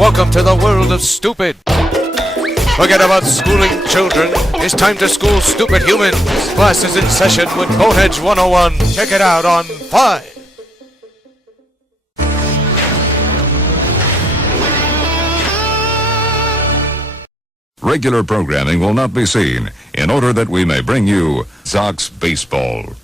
Welcome to the world of stupid. Forget about schooling children. It's time to school stupid humans. Class is in session with Boneheads 101. Check it out on 5. Regular programming will not be seen in order that we may bring you Sox Baseball.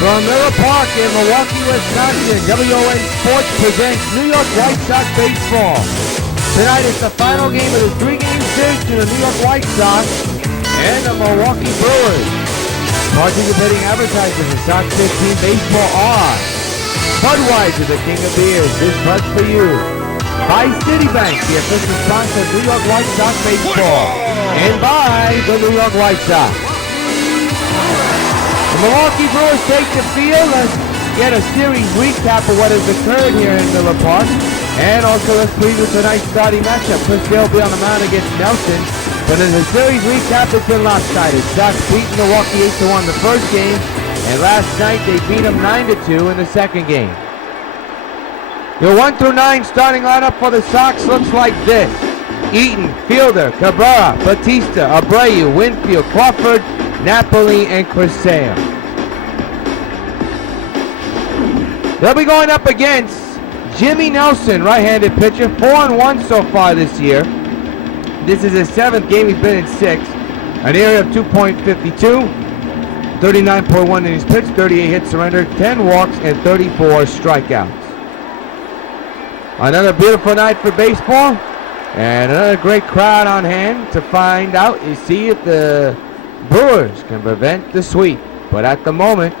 From Miller Park in Milwaukee, Wisconsin, WON Sports presents New York White Sox baseball. Tonight is the final game of the 3-game series to the New York White Sox and the Milwaukee Brewers. Participating advertisers in Sox 15 baseball are Budweiser, the king of beers, this Bud's for you. By Citibank, the official sponsor of New York White Sox baseball. And by the New York White Sox. The Milwaukee Brewers take the field. Let's get a series recap of what has occurred here in Miller Park. And also let's preview tonight's starting matchup. Chris Sale will be on the mound against Nelson. But in the series recap, it's been lopsided. Sox beat Milwaukee 8-1 the first game. And last night they beat them 9-2 in the second game. Your 1 through 9 starting lineup for the Sox looks like this. Eaton, Fielder, Cabrera, Batista, Abreu, Winfield, Crawford, Napoli, and Chris Sale. They'll be going up against Jimmy Nelson, right-handed pitcher, 4-1 so far this year. This is his 7th game, he's been in 6. An area of 2.52, 39.1 innings pitched, 38 hits surrendered, 10 walks, and 34 strikeouts. Another beautiful night for baseball, and another great crowd on hand to find out, see if the Brewers can prevent the sweep. But at the moment,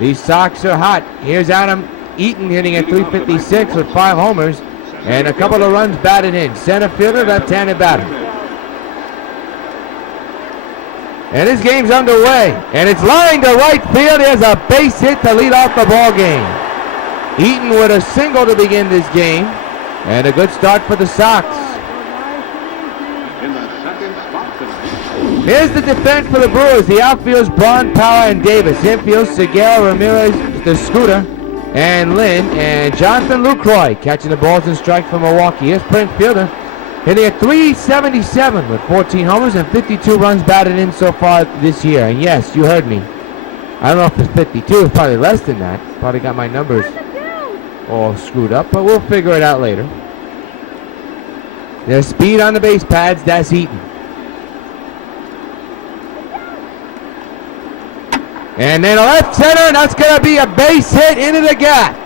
these Sox are hot. Here's Adam Eaton hitting at .356 with 5 homers and a couple of runs batted in. Center fielder, left-handed batter. And this game's underway. And it's lined to right field. There's a base hit to lead off the ball game. Eaton with a single to begin this game. And a good start for the Sox. Here's the defense for the Brewers. The outfield's Braun, Power, and Davis. Infield, Segura, Ramirez, the Scooter, and Lynn, and Jonathan Lucroy catching the balls and strike for Milwaukee. Here's Prince Fielder hitting at .377 with 14 homers and 52 runs batted in so far this year. And yes, you heard me. I don't know if it's 52. It's probably less than that. Probably got my numbers all screwed up, but we'll figure it out later. There's speed on the base pads. That's Eaton. And then a left center, and that's going to be a base hit into the gap.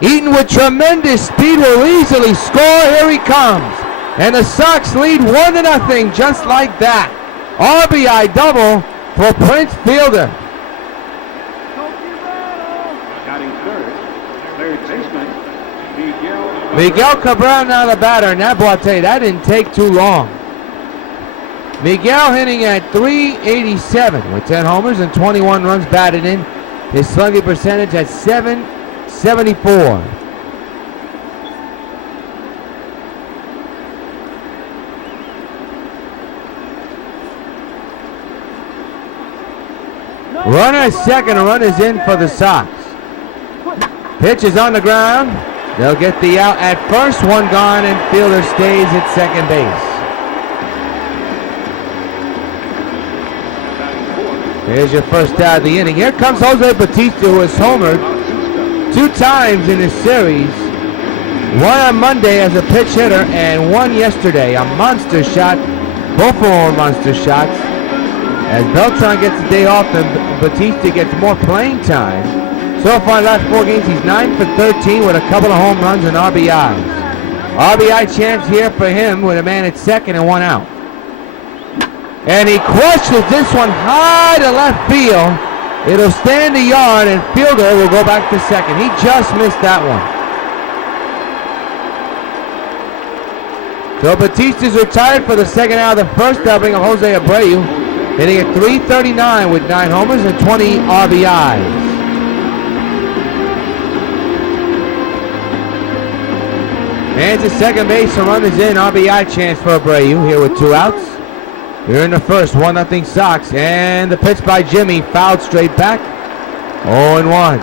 Eaton with tremendous speed will easily score. Here he comes. And the Sox lead 1-0 just like that. RBI double for Prince Fielder. Miguel Cabrera now the batter, and that, boy, I'll tell you, that didn't take too long. Miguel hitting at .387 with 10 homers and 21 runs batted in. His slugging percentage at .774. Runner at second, a run is in for the Sox. Pitch is on the ground. They'll get the out at first, one gone, and Fielder stays at second base. Here's your first out of the inning. Here comes Jose Batista, who has homered 2 times in this series. One on Monday as a pitch hitter and one yesterday. A monster shot. Both of them are monster shots. As Beltran gets a day off and Batista gets more playing time. So far in the last 4 games, he's 9 for 13 with a couple of home runs and RBIs. RBI chance here for him with a man at second and 1 out. And he crushes this one high to left field. It'll stay in the yard, and fielder will go back to second. He just missed that one. So Batista's retired for the second out of the first, doubling of Jose Abreu, hitting at .339 with 9 homers and 20 RBIs. And to second base, a run is in. RBI chance for Abreu here with 2 outs. Here in the first, 1-0 Sox. And the pitch by Jimmy, fouled straight back. 0-1.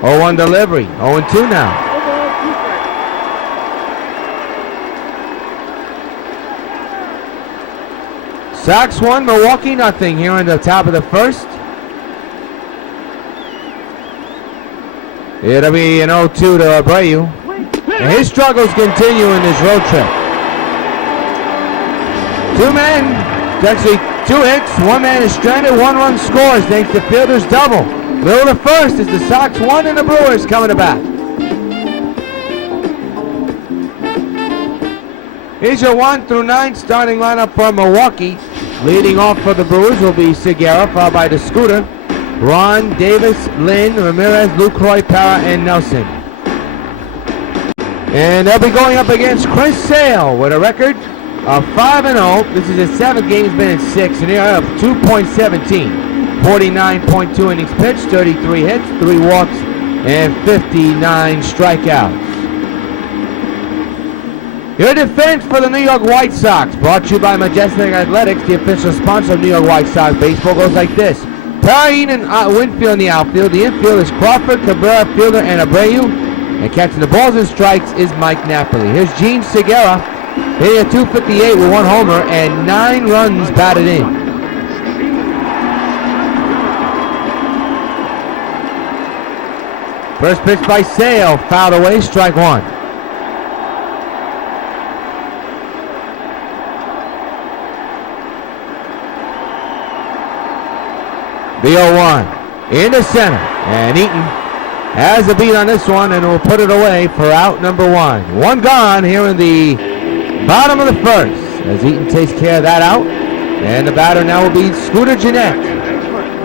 0-1 delivery. 0-2 now. Sox 1, Milwaukee nothing here on the top of the first. It'll be an 0-2 to Abreu. And his struggles continue in this road trip. 2 men, actually 2 hits, 1 man is stranded, 1 run scores thanks to fielder's double. Middle of the first is the Sox 1 and the Brewers coming to bat. Here's your 1 through 9 starting lineup for Milwaukee. Leading off for the Brewers will be Segura, followed by the Scooter, Ron, Davis, Lynn, Ramirez, Lucroy, Parra, and Nelson. And they'll be going up against Chris Sale with a record of 5-0. This is his 7th game. He's been in 6, and they're up 2.17. 49.2 innings pitched, 33 hits, 3 walks, and 59 strikeouts. Your defense for the New York White Sox, brought to you by Majestic Athletics, the official sponsor of New York White Sox baseball, goes like this. Perrine and Winfield in the outfield. The infield is Crawford, Cabrera, Fielder, and Abreu. And catching the balls and strikes is Mike Napoli. Here's Gene Segura, hitting at .258 with 1 homer and 9 runs batted in. First pitch by Sale, fouled away, strike 1. The 0-1 into center, and Eaton has the beat on this one and will put it away for out number 1. 1 gone here in the bottom of the first as Eaton takes care of that out. And the batter now will be Scooter Gennett,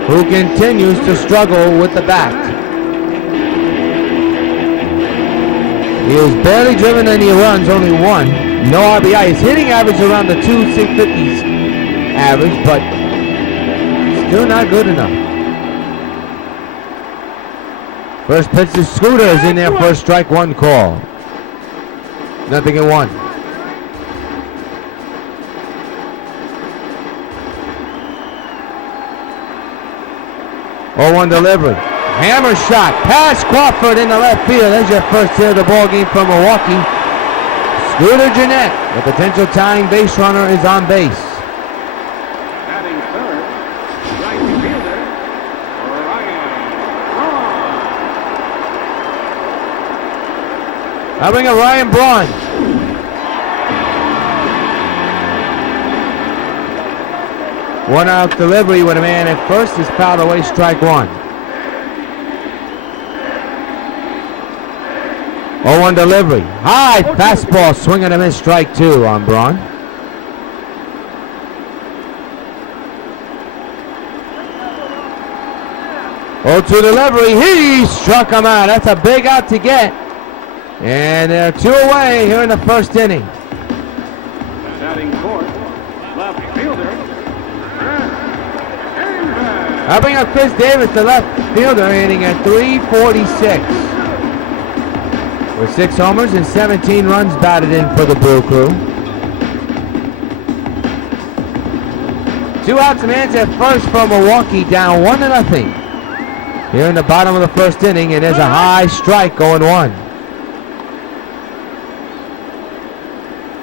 who continues to struggle with the bat. He has barely driven any runs, only 1. No RBI. His hitting average around the 2.650s average, but still not good enough. First pitch to Scooter is in there for a strike 1 call. 0-1. Oh, 0-1 delivery. Hammer shot past Crawford in the left field. There's your first hit of the ball game from Milwaukee. Scooter Gennett, the potential tying base runner, is on base. I bring up Ryan Braun. One out delivery with a man at first is fouled away, strike 1. 0-1 delivery. High fastball, swing and a miss, strike 2 on Braun. Oh, 2 delivery. He struck him out. That's a big out to get. And they're 2 away here in the first inning. Batting court, left fielder. I bring up Chris Davis, the left fielder, hitting at .346. With 6 homers and 17 runs batted in for the Brew Crew. 2 outs and hands at first for Milwaukee, down 1-0. Here in the bottom of the first inning, and there's a high strike going 1.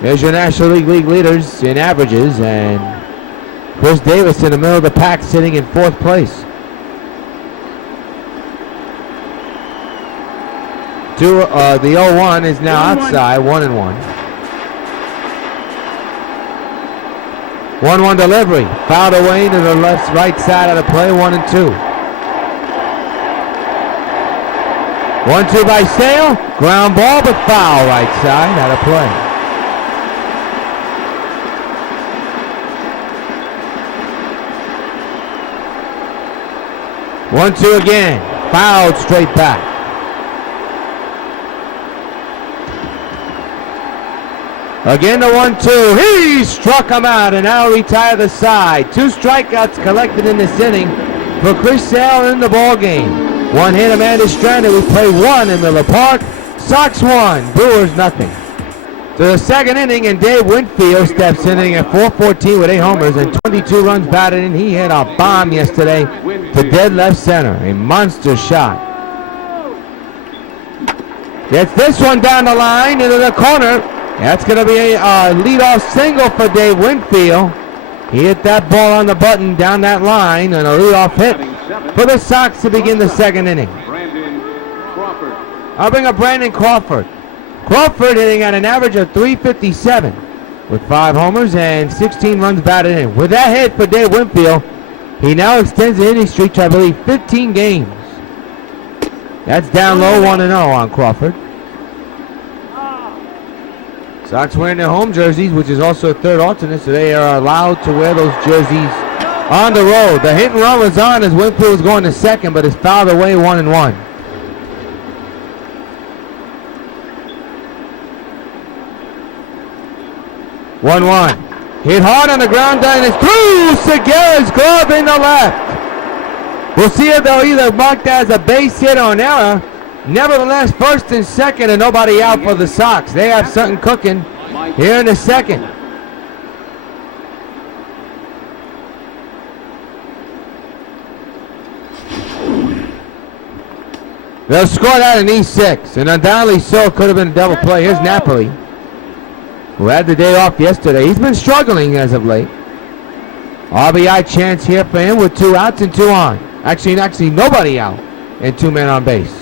There's your National League leaders in averages, and Chris Davis in the middle of the pack sitting in 4th place. The 0-1 is now outside, 1-1. 1-1 delivery. Fouled away to the right side of the play. 1-2. 1-2 by Sale. Ground ball, but foul right side out of play. One, two again. Fouled straight back. Again the 1-2. He struck him out and now retire the side. 2 strikeouts collected in this inning for Chris Sale in the ball game. 1 hit, Amanda stranded. We play 1 in Miller Park. Sox 1, Brewers nothing. To the second inning, and Dave Winfield steps in at .414 with 8 homers and 22 runs batted in. He hit a bomb yesterday to dead left center. A monster shot. Gets this one down the line into the corner. That's going to be a leadoff single for Dave Winfield. He hit that ball on the button down that line, and a leadoff hit for the Sox to begin the second inning. I'll bring up Brandon Crawford. Crawford hitting at an average of .357 with 5 homers and 16 runs batted in. With that hit for Dave Winfield, he now extends the hitting streak to, I believe, 15 games. That's down low 1-0 on Crawford. Sox wearing their home jerseys, which is also a third alternate, so they are allowed to wear those jerseys on the road. The hit and run was on as Winfield was going to second, but it's fouled away 1-1. Hit hard on the ground, and it's through Segura's glove in the left. We'll see if they'll either mark that as a base hit or an error. Nevertheless, first and second and nobody out for the Sox. They have something cooking here in the second. They'll score that in E6, and undoubtedly so. Could have been a double play. Here's Napoli, who had the day off yesterday. He's been struggling as of late. RBI chance here for him with 2 outs and 2 on. Actually nobody out and 2 men on base.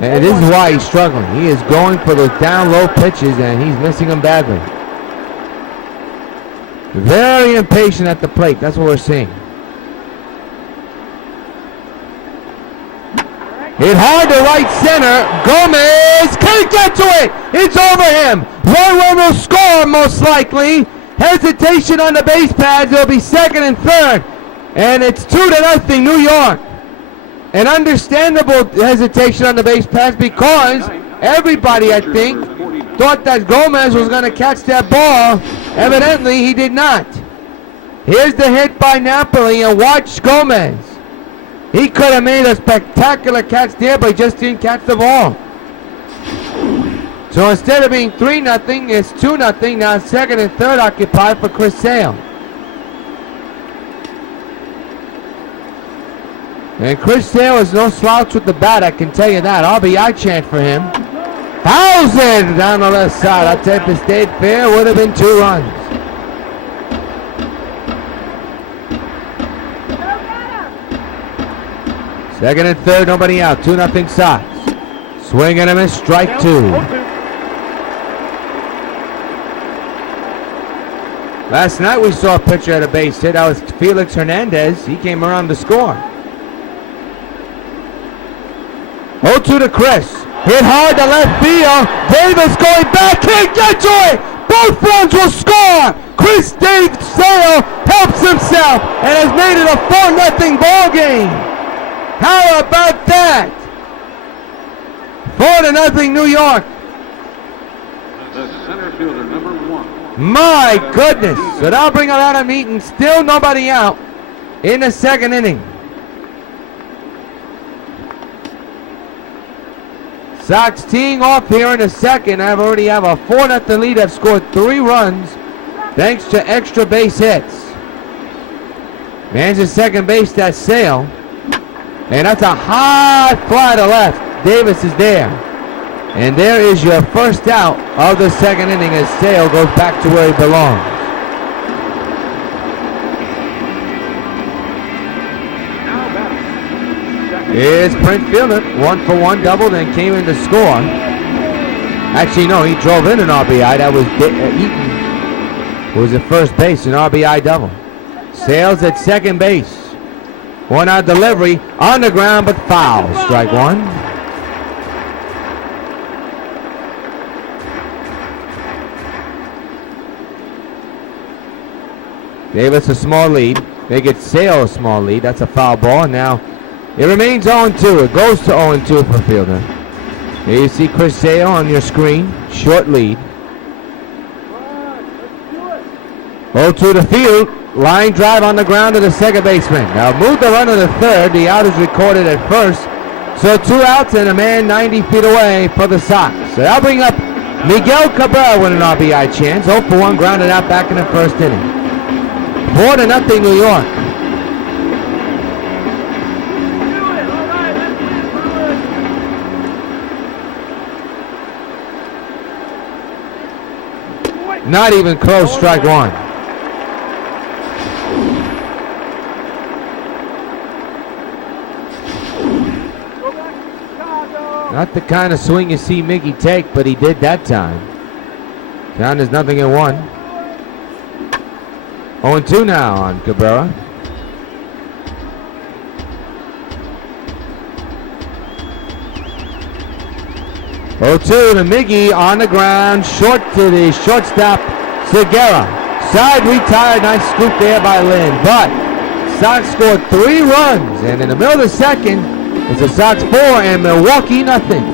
And this is why he's struggling. He is going for those down low pitches and he's missing them badly. Very impatient at the plate. That's what we're seeing. Hit hard to right center. Gomez can't get to it. It's over him. One will score most likely. Hesitation on the base pads. It'll be second and third. And it's 2-0 New York. An understandable hesitation on the base pass because everybody, I think, thought that Gomez was going to catch that ball. Evidently, he did not. Here's the hit by Napoli, and watch Gomez. He could have made a spectacular catch there, but he just didn't catch the ball. So instead of being 3-0, it's 2-0. Now second and third occupied for Chris Sale. And Chris Sale is no slouch with the bat, I can tell you that. RBI chant for him. 1,000 down the left side. I'll tell you, if it stayed fair, would have been 2 runs. Second and third, nobody out. 2-0 Sox. Swing and a miss, strike 2. Last night we saw a pitcher at a base hit. That was Felix Hernandez. He came around to score. 0-2 to Chris. Hit hard to left field. Davis going back. Can't get to it. Both runs will score. Chris Dave Sale helps himself and has made it a 4-0 ball game. How about that? 4-0 New York. The center fielder, number 1. My goodness. So that'll bring a lot of meat and still nobody out in the second inning. Sox teeing off here in the second. I already have a 4-0 lead. I've scored 3 runs thanks to extra base hits. Man's at second base, that's Sale. And that's a high fly to left. Davis is there. And there is your first out of the second inning as Sale goes back to where he belongs. Here's Brent Fielder, 1-for-1 double, then came in to score. Actually, no, he drove in an RBI. That was Eaton who's at first base, an RBI double. Sales at second base. 1-out delivery on the ground, but foul. Strike one. Gave us a small lead. They get Sale a small lead. That's a foul ball. And now it remains 0-2. It goes to 0-2 for Fielder. Here you see Chris Sale on your screen. Short lead. 0-2 to field. Line drive on the ground to the second baseman. Now move the runner to third. The out is recorded at first. So 2 outs and a man 90 feet away for the Sox. So that'll bring up Miguel Cabrera with an RBI chance. 0 for 1 grounded out back in the first inning. 4-0 New York. Not even close, strike one. Not the kind of swing you see Mickey take, but he did that time. Down is 0-1. 0-2 now on Cabrera. Oh-2 to Miggy on the ground, short to the shortstop, Segura. Side retired, nice scoop there by Lynn. But Sox scored 3 runs, and in the middle of the second, it's the Sox 4 and Milwaukee nothing.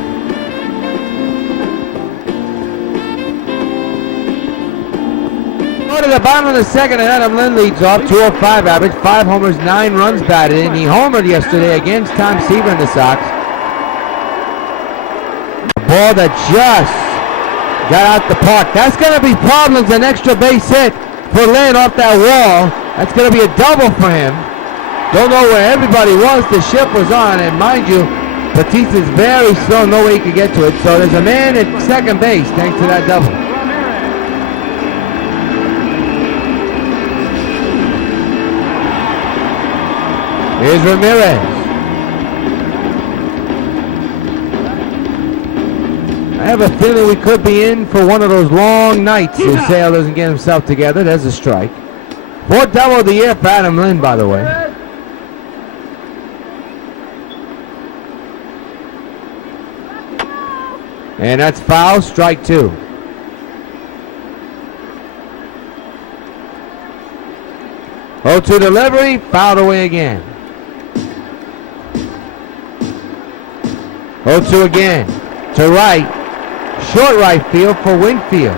Go to the bottom of the second, and Adam Lynn leads off, 205 average, 5 homers, 9 runs batted in. He homered yesterday against Tom Seaver and the Sox. Ball that just got out the park. That's going to be problems, an extra base hit for Lynn off that wall. That's going to be a double for him. Don't know where everybody was. The ship was on, and mind you, Batista's very slow, no way he could get to it. So there's a man at second base thanks to that double. Here's Ramirez. I have a feeling we could be in for one of those long nights if Sale doesn't get himself together. There's a strike. 4th double of the year for Adam Lynn, by the way. And that's foul, strike 2. Oh, to delivery, fouled away again. 0-2 again, to right, short right field for Winfield.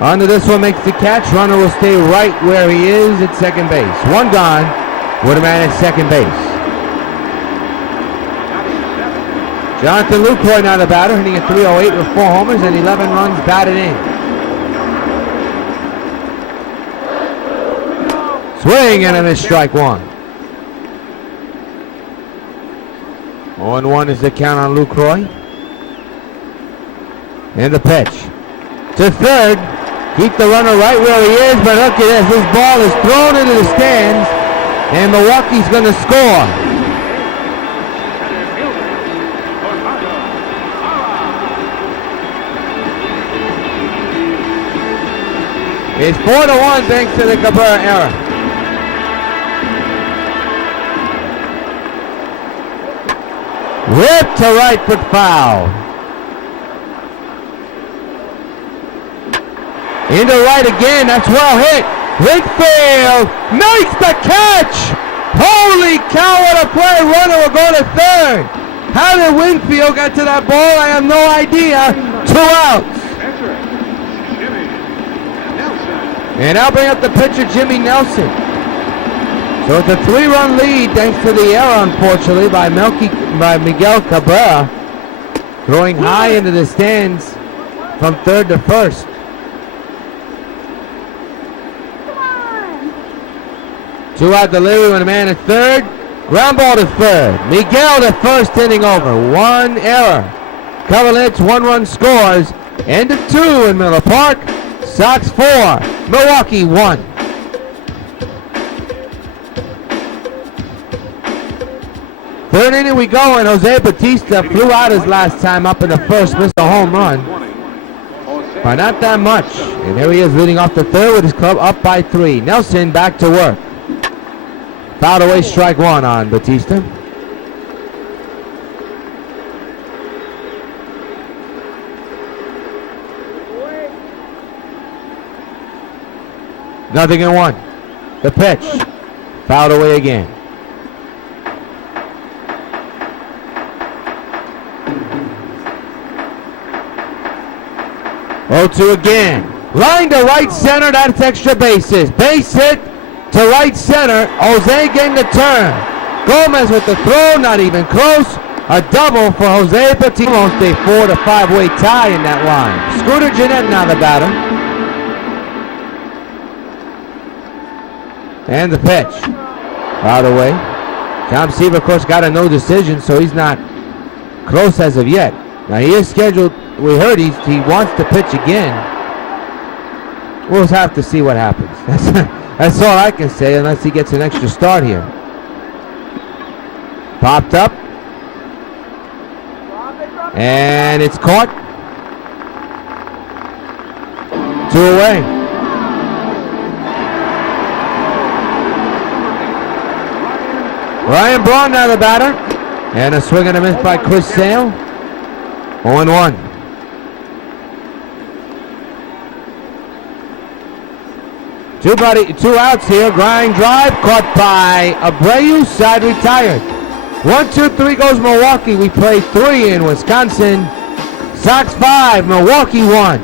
Onto this one, makes the catch. Runner will stay right where he is at second base. 1 gone with a man at second base. Jonathan Lucroy now the batter, hitting a .308 with 4 homers and 11 runs batted in. Swing and a miss, strike 1. 0-1 is the count on Lucroy. And the pitch to third. Keep the runner right where he is, but look at this. This ball is thrown into the stands, and Milwaukee's going to score. It's 4-1 thanks to the Cabrera error. Whip to right, but foul. Into right again, that's well hit. Winfield makes the catch. Holy cow, what a play. Runner will go to third. How did Winfield get to that ball? I have no idea. 2 outs. And I'll bring up the pitcher, Jimmy Nelson. So it's a 3-run lead thanks to the error, unfortunately, by Miguel Cabrera, throwing high into the stands from third to first. Two-out delivery with a man at third. Ground ball to third. Miguel the first inning over. 1 error. Cavaliers 1-run scores. End of 2 in Miller Park. Sox 4, Milwaukee 1. Third inning we go, and Jose Batista flew out his last time up in the first, missed a home run. But not that much. And here he is leading off the third with his club up by 3. Nelson back to work. Fouled away, strike 1 on Batista. Nothing in 1. The pitch. Fouled away again. 0-2 again. Line to right center. That's extra bases. Base hit to right center. Jose getting the turn. Gomez with the throw. Not even close. A double for Jose Batista. Almost a 4 to 5 way tie in that line. Scooter Gennett now the batter. And the pitch. Out of the way. Tom Seaver, of course, got a no decision, so he's not close as of yet. Now he is scheduled. We heard he wants to pitch again. We'll have to see what happens. That's all I can say unless he gets an extra start here. Popped up. And it's caught. 2 away. Ryan Braun now the batter. And a swing and a miss by Chris Sale. 0-1. Two outs here. Grind drive caught by Abreu. Side retired. 1-2-3 goes Milwaukee. We play 3 in Wisconsin. Sox 5, Milwaukee 1.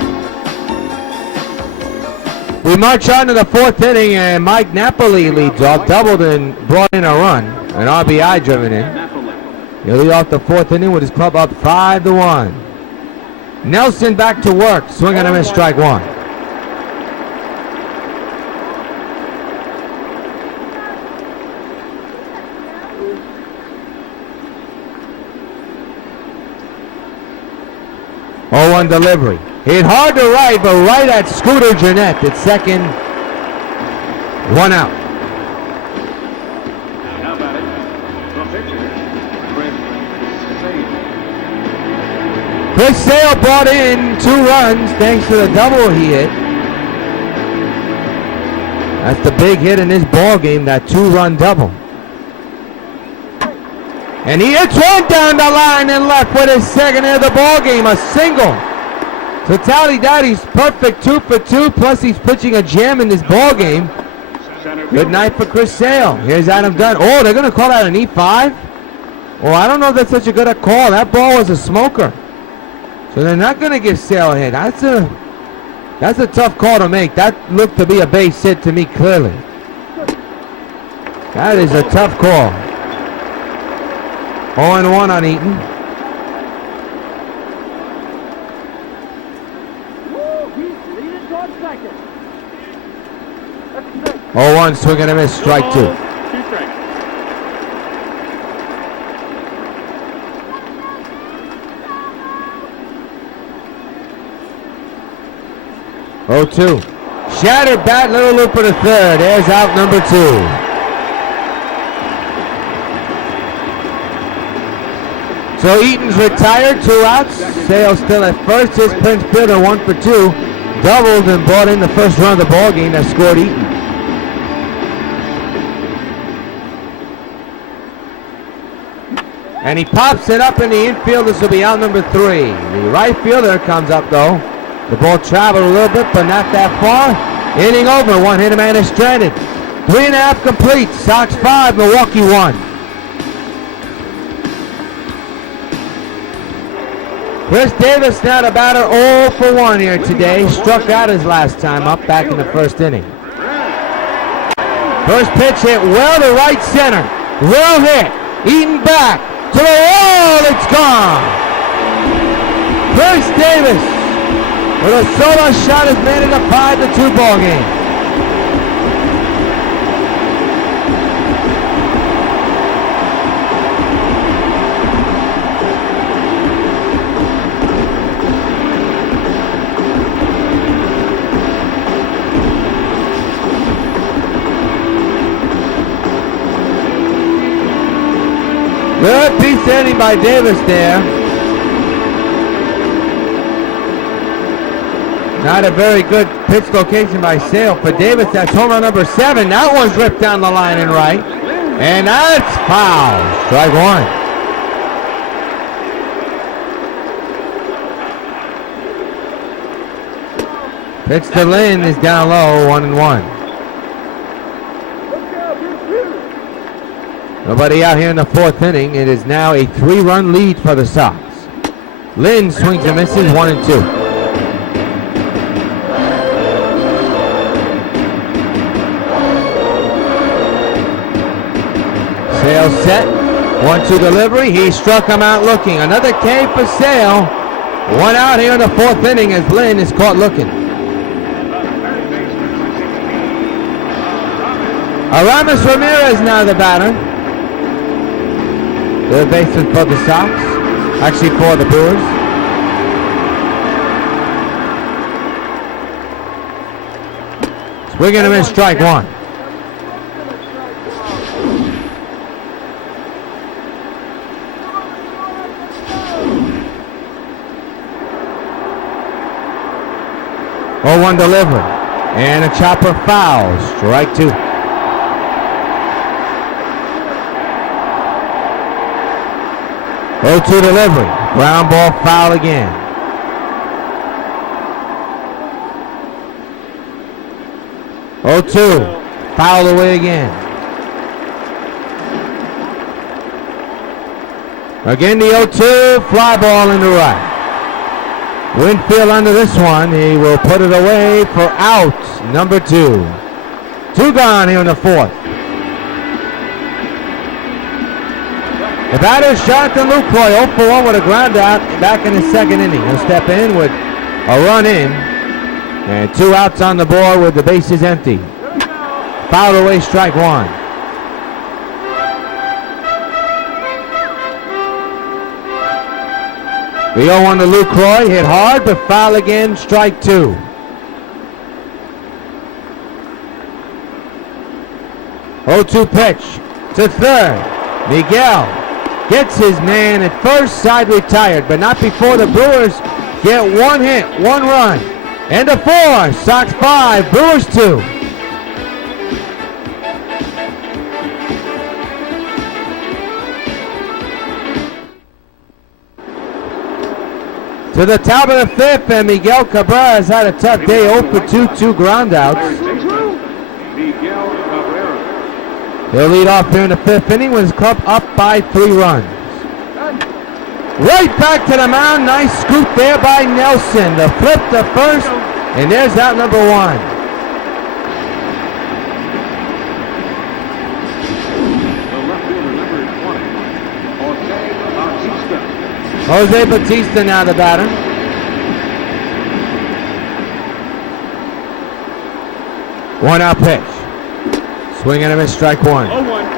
We march on to the 4th inning, and Mike Napoli leads off. Doubled and brought in a run. An RBI driven in. He'll lead off the 4th inning with his club up 5-1. Nelson back to work. Swing and a miss, strike 1. Oh, 0-1 delivery. Hit hard to right, but right at Scooter Gennett at second. 1 out. How about it? The pitcher, Chris Sale brought in 2 runs thanks to the double he hit. That's the big hit in this ball game, that 2-run double. And he hits one down the line and left with his second hit of the ball game, a single. So tally that, he's perfect 2 for 2, plus he's pitching a gem in this ball game. Good night for Chris Sale. Here's Adam Dunn. Oh, they're going to call that an E5? Oh, I don't know if that's such a good a call. That ball was a smoker. So they're not going to give Sale a hit. That's a tough call to make. That looked to be a base hit to me clearly. That is a tough call. 0-1 on Eaton. Oh, 1 swing and a miss, strike 2. 0-2. Shattered bat, little looper to third. There's out number 2. So Eaton's retired, 2 outs. Sale still at first. His Prince Fielder 1 for 2. Doubled and brought in the first run of the ball game that scored Eaton. And he pops it up in the infield. This will be out number 3. The right fielder comes up though. The ball traveled a little bit, but not that far. Inning over. 1 hit man is stranded. 3.5 complete. Sox 5, Milwaukee 1. Chris Davis now the batter 0 for 1 here today. Struck out his last time up back in the 1st inning. First pitch hit well to right center. Well hit. Eaton back to the wall. It's gone. Chris Davis with a solo shot has made it a 5-2 ball game. Good piece hitting by Davis there. Not a very good pitch location by Sale for Davis. That's home run number 7. That one's ripped down the line and right. And that's foul. Strike one. Pitch to Lynn is down low, 1-1. Nobody out here in the 4th inning. It is now a 3-run lead for the Sox. Lynn swings and misses, 1-2. Sale set, 1-2 delivery. He struck him out looking. Another K for Sale. One out here in the 4th inning as Lynn is caught looking. Aramis Ramirez now the batter. Third baseman for the Sox. Actually for the Brewers. Swing and a miss, strike one. Oh, 1 delivery. And a chopper foul. Strike two. Oh, 2 delivery. Ground ball foul again. Oh, 2. Foul away again. Again the 0-2. Fly ball into right. Winfield under this one. He will put it away for out number 2. 2 gone here in the 4th. The batter is Jonathan Lucroy, 0 for 1 with a ground out back in the 2nd inning. He'll step in with a run in and 2 outs on the board with the bases empty. Foul away, strike one. The 0-1 to Lucroy, hit hard but foul again, strike two. Oh, 2 pitch to third. Miguel gets his man at first, side retired, but not before the Brewers get 1 hit, 1 run. And a 4, Sox 5, Brewers 2. To the top of the 5th, and Miguel Cabrera has had a tough day, 0 for 2, 2 groundouts. He'll lead off here in the 5th inning with his club up by 3 runs. Right back to the mound. Nice scoop there by Nelson. The flip to first, and there's out number 1. Jose Bautista now the batter. One out pitch. Swing and a miss, strike one. 0-1.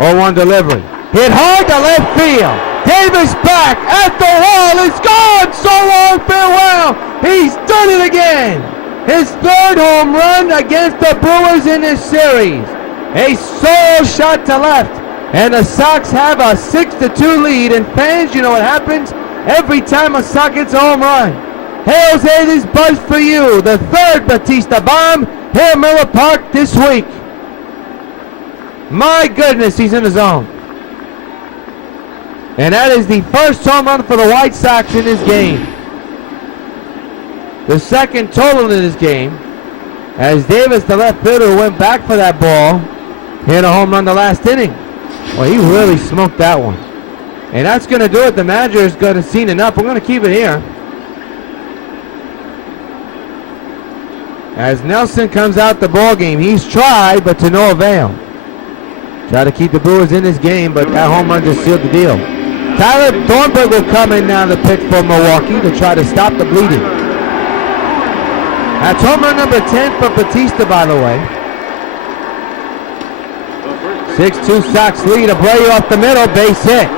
Oh, 1 delivery. Hit hard to left field. Davis back at the wall. It's gone. So long, farewell. He's done it again. His 3rd home run against the Brewers in this series. A solo shot to left. And the Sox have a 6-2 lead. And fans, you know what happens every time a Sox gets a home run. Hey, Jose, this buzz for you. The 3rd Bautista bomb here at Miller Park this week. My goodness, he's in the zone. And that is the 1st home run for the White Sox in this game. The 2nd total in this game, as Davis, the left fielder, went back for that ball, hit a home run the last inning. Well, he really smoked that one. And that's going to do it. The manager is going to see enough. We're going to keep it here. As Nelson comes out the ball game, he's tried, but to no avail. Try to keep the Brewers in this game, but that home run just sealed the deal. Tyler Thornburg will come in now to pitch for Milwaukee to try to stop the bleeding. That's home run number 10 for Bautista, by the way. 6-2 Sox lead. Abreu off the middle, base hit.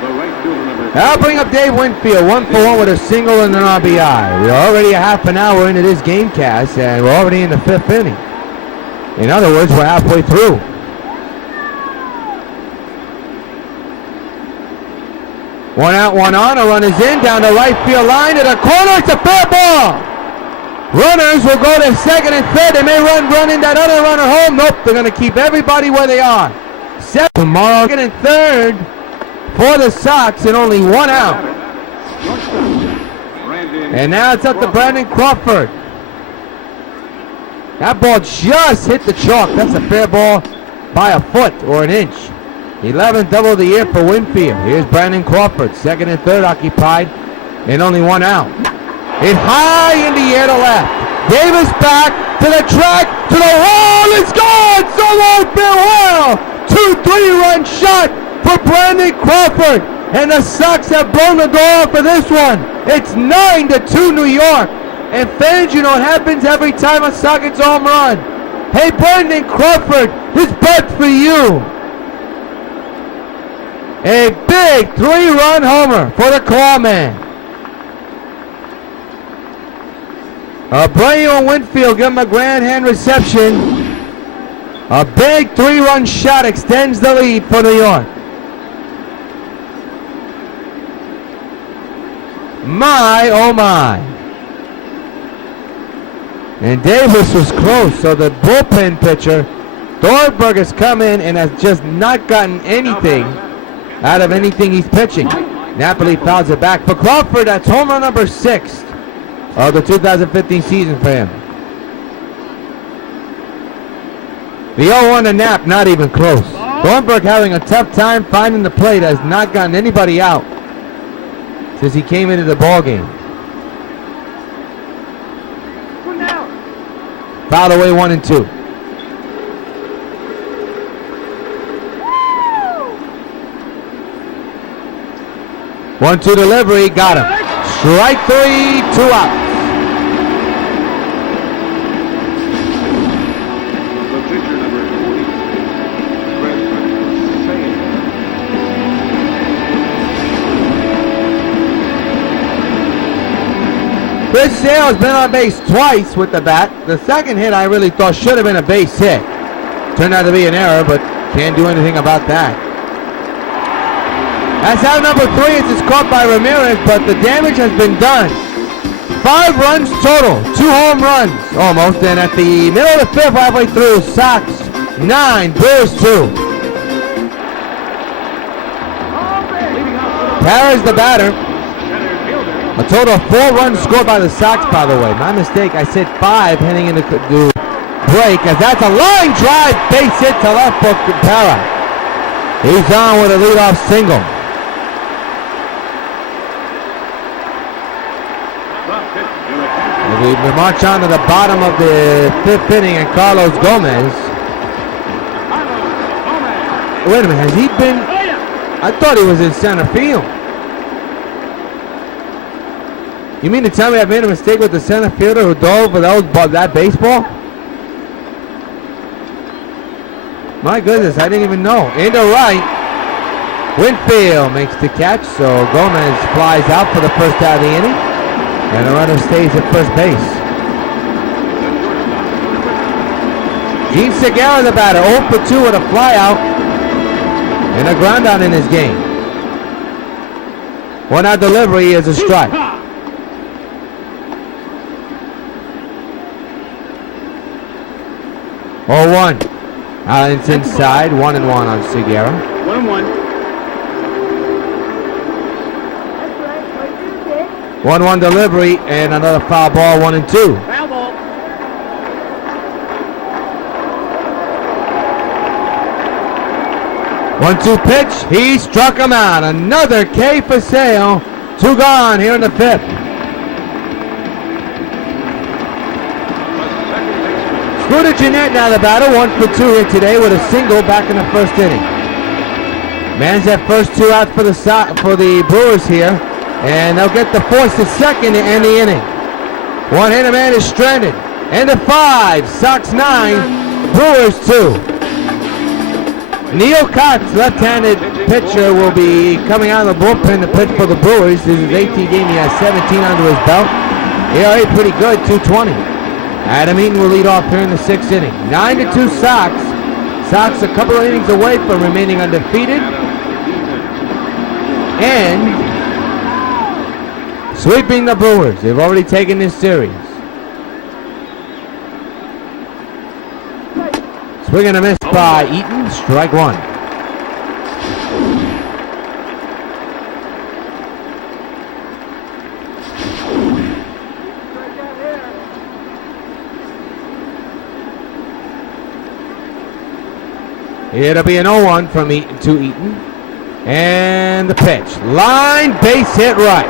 The right fielder, number I'll bring up Dave Winfield, 1-for-1 with a single and an RBI. We're already a half an hour into this game cast, and we're already in the 5th inning. In other words, we're halfway through. One out, one on. A run is in, down the right field line to the corner. It's a fair ball. Runners will go to second and third. They may run in that other runner home. Nope, they're going to keep everybody where they are. Tomorrow, second and third for the Sox, and only one out. And now it's up to Brandon Crawford. That ball just hit the chalk. That's a fair ball by a foot or an inch. 11th double of the year for Winfield. Here's Brandon Crawford, second and third occupied, and only one out. Hit high in the air to left. Davis back to the track, to the wall. It's gone. So long, farewell. 2-3-run shot for Brandon Crawford, and the Sox have blown the door off for this one. It's 9-2 New York. And fans, you know it happens every time a Sox gets a home run. Hey, Brandon Crawford, this bet's for you. A big 3-run homer for the Clawman. Abreu and Winfield give him a grand hand reception. A big 3-run shot extends the lead for New York. My, oh my. And Davis was close, so the bullpen pitcher, Thornburg, has come in and has just not gotten anything out of anything he's pitching. Napoli fouls it back for Crawford. That's home run number 6 of the 2015 season for him. The 0-1 to Knapp, not even close. Thornburg having a tough time finding the plate, has not gotten anybody out since he came into the ball game. Fouled away 1-2. One-two delivery, got him. Strike 3, 2 outs. The pitcher number 40, Chris Sale has been on base twice with the bat. The second hit I really thought should have been a base hit. Turned out to be an error, but can't do anything about that. That's out number 3. It's caught by Ramirez, but the damage has been done. 5 runs total, 2 home runs almost, and at the middle of the 5th, halfway through, Sox 9, Brewers 2. Parra's the batter. A total of 4 runs scored by the Sox, by the way. My mistake, I said 5 heading into the break, as that's a line drive, base hit to left for Parra. He's on with a leadoff single. We march on to the bottom of the 5th inning, and Carlos Gomez. Wait a minute, has he been? I thought he was in center field. You mean to tell me I made a mistake with the center fielder who dove for that baseball? My goodness, I didn't even know. Into right. Winfield makes the catch, so Gomez flies out for the first out of the inning. And the runner stays at first base. Gene Segura, the batter, 0 for 2 with a flyout and a ground out in his game. 1 out delivery is a strike. 0-1. It's inside. 1-1 on Segura. 1-1. 1-1 delivery and another foul ball, 1-2. Foul ball. One-two pitch. He struck him out. Another K for Sale. 2 gone here in the 5th. Scooter Jeanette now the batter. 1 for 2 here today with a single back in the 1st inning. Man's that first 2 out for the Brewers here. And they'll get the force to second to end the inning. One-hitter man is stranded. End of 5. Sox 9, Brewers 2. Neil Cox, left-handed pitcher, will be coming out of the bullpen to pitch for the Brewers. This is his 18th game. He has 17 under his belt. ERA pretty good, 2.20. Adam Eaton will lead off here in the 6th inning. 9-2 Sox. Sox a couple of innings away from remaining undefeated and sweeping the Brewers. They've already taken this series. Swing and a miss by Eaton. Strike one. It'll be an 0-1 from Eaton to Eaton. And the pitch. Line, base hit right.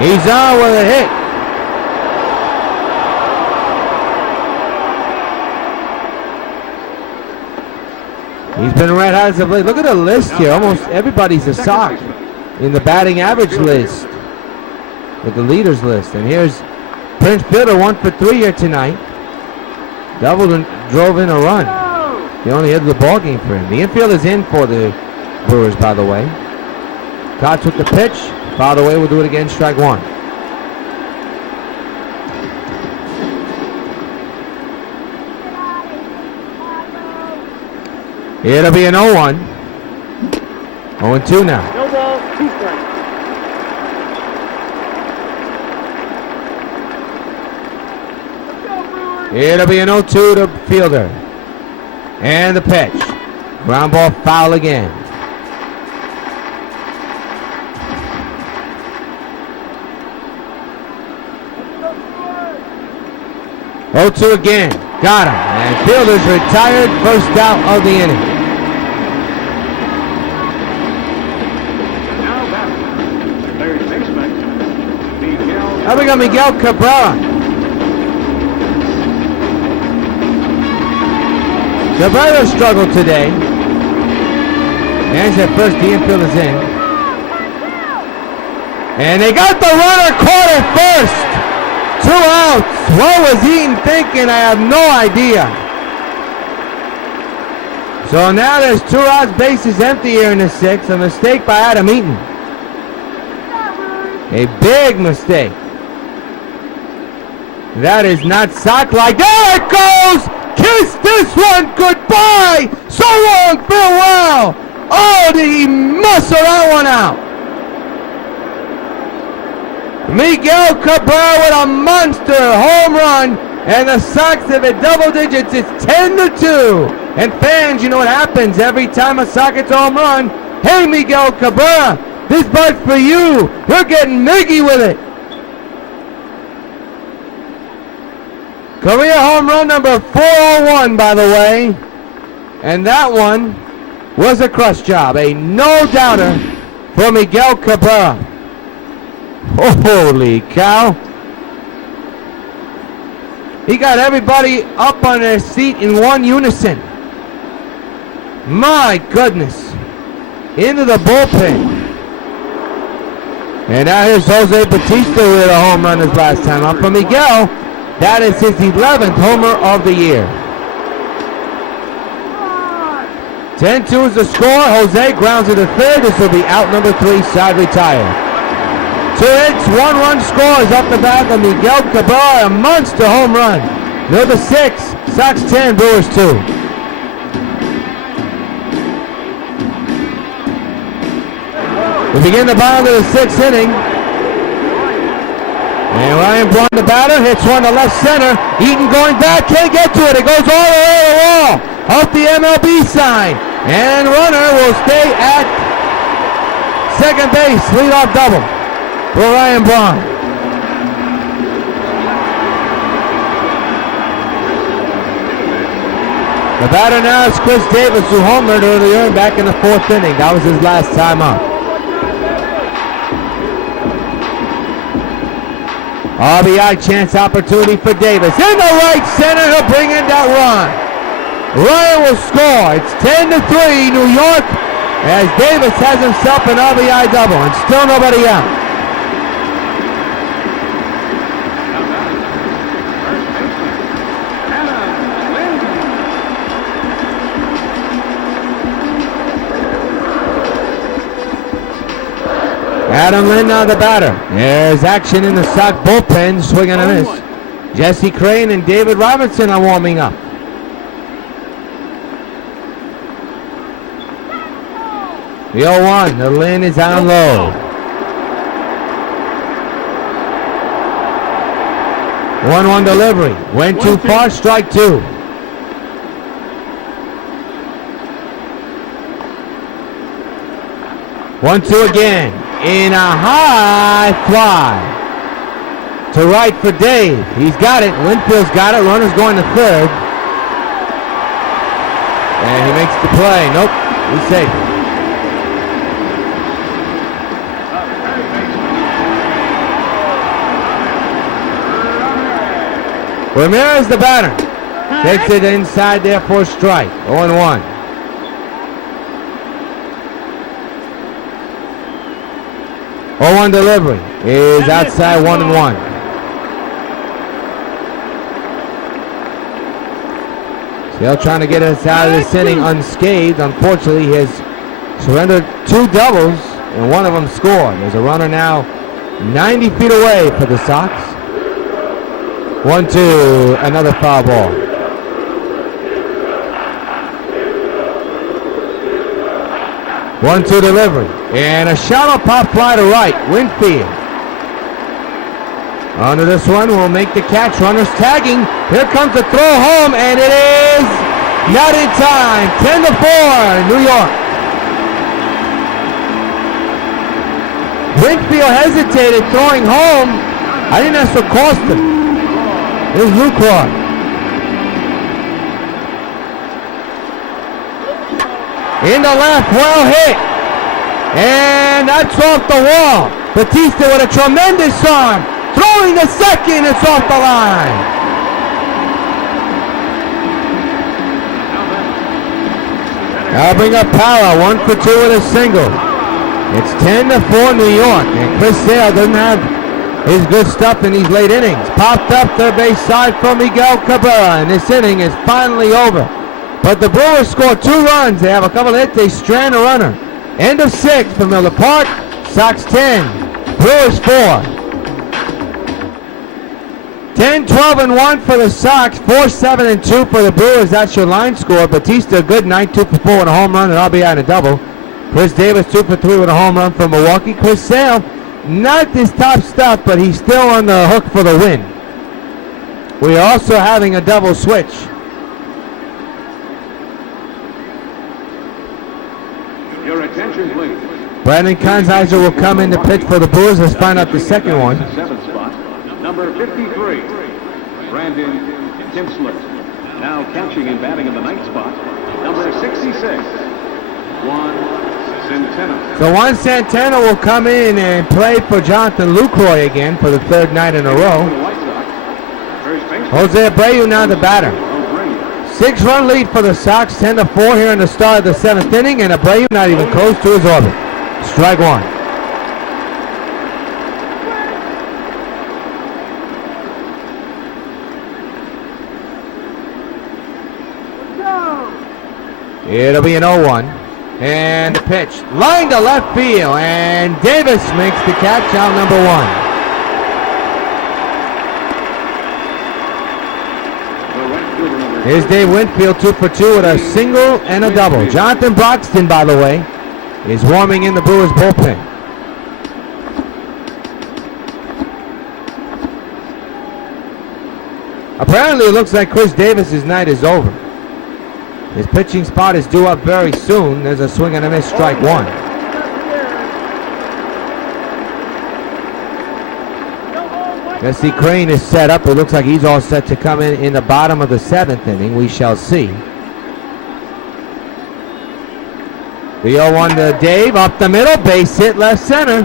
He's on with a hit. He's been red hot as of late. Look at the list here. Almost everybody's a Sox in the batting average list. With the leaders list. And here's Prince Fielder, 1 for 3 here tonight. Doubled and drove in a run. He only hit the ball game for him. The infield is in for the Brewers, by the way. Cox with the pitch. Fouled away. We'll do it again. Strike one. It'll be an 0-1. 0-2 now. No ball, 2 strikes. It'll be an 0-2 to Fielder. And the pitch. Ground ball foul again. Oh, 2 again. Got him. And Fielder's retired. First out of the inning. Now batting. Third baseman, Miguel. Now we got Miguel Cabrera. Cabrera struggled today. And at first the infield is in. And they got the runner caught at first. 2 outs. What was Eaton thinking? I have no idea. So now there's 2 outs, bases empty here in the 6th. A mistake by Adam Eaton. A big mistake. That is not Sox-like. There it goes! Kiss this one goodbye! So long, farewell! Oh, did he muscle that one out? Miguel Cabrera with a monster home run, and the Sox have hit double digits. It's 10-2. And fans, you know what happens every time a Sox hits a home run? Hey, Miguel Cabrera, this bite's for you. You're getting Miggy with it. Career home run number 401, by the way. And that one was a crush job. A no-doubter for Miguel Cabrera. Holy cow. He got everybody up on their seat in one unison. My goodness. Into the bullpen. And now here's Jose Bautista with a home run his last time up for Miguel. That is his 11th homer of the year. 10-2 is the score. Jose grounds to the third. This will be out number 3, side retired. 2 hits, 1 run scores up the back of Miguel Cabrera, a monster home run. Number 6, Sox 10, Brewers 2. We begin the bottom of the 6th inning. And Ryan Braun, the batter, hits one to left center. Eaton going back, can't get to it. It goes all the way to the wall. Off the MLB sign. And runner will stay at second base. Leadoff double for Ryan Braun. The batter now is Chris Davis, who homered earlier back in the 4th inning. That was his last time up. RBI chance opportunity for Davis. In the right center, he'll bring in that run. Ryan will score. It's 10-3 New York as Davis has himself an RBI double and still nobody out. Adam Lynn now the batter. There's action in the Sox bullpen. Swing and a miss. Jesse Crane and David Robertson are warming up. The 0-1. The Lynn is down low. 1-1 delivery. Went too far. Strike two. 1-2 again. In a high fly. To right for Dave. He's got it. Winfield's got it. Runner's going to third. And he makes the play. Nope. He's safe. Ramirez the batter. Takes it inside there for a strike. 0-1. Oh, 0-1 delivery is outside 1-1. Still trying to get us out of this inning unscathed. Unfortunately, he has surrendered two doubles and one of them scored. There's a runner now 90 feet away for the Sox. 1-2, another foul ball. One-two delivery. And a shallow pop fly to right. Winfield. Under this one will make the catch. Runners tagging. Here comes the throw home, and it is not in time. 10-4, New York. Winfield hesitated throwing home. I think that's what cost him. Here's Lucroy. In the left, well hit. And that's off the wall. Batista with a tremendous arm. Throwing the second, it's off the line. I'll bring up power, 1 for 2 with a single. It's 10-4 New York, and Chris Sale doesn't have his good stuff in these late innings. Popped up third base side for Miguel Cabrera, and this inning is finally over. But the Brewers score 2 runs. They have a couple of hits. They strand a runner. End of 6 for Miller Park. Sox 10, Brewers 4. 10-12-1 for the Sox, 4-7-2 for the Brewers. That's your line score. Batista good night, 2 for 4 with a home run and RBI and a double. Chris Davis 2 for 3 with a home run for Milwaukee. Chris Sale, not his top stuff, but he's still on the hook for the win. We are also having a double switch. Your attention, please. Brandon Konzizer will come in to pitch for the Brewers. Let's find out the second one. Seventh spot, number 53, Brandon Tinsley. Now catching and batting in the ninth spot, number 66, Juan Santana. So Juan Santana will come in and play for Jonathan Lucroy again for the third night in a row. Jose Abreu now the batter. 6-run lead for the Sox, 10-4 here in the start of the 7th inning, and Abreu not even close to his orbit. Strike one. It'll be an 0-1. And the pitch. Line to left field. And Davis makes the catch, out number 1. Here's Dave Winfield, 2 for 2 with a single and a double. Jonathan Broxton, by the way, is warming in the Brewers bullpen. Apparently, it looks like Chris Davis's night is over. His pitching spot is due up very soon. There's a swing and a miss, strike one. Jesse Crane is set up. It looks like he's all set to come in the bottom of the 7th inning. We shall see. The 0-1 to Dave, up the middle, base hit left center.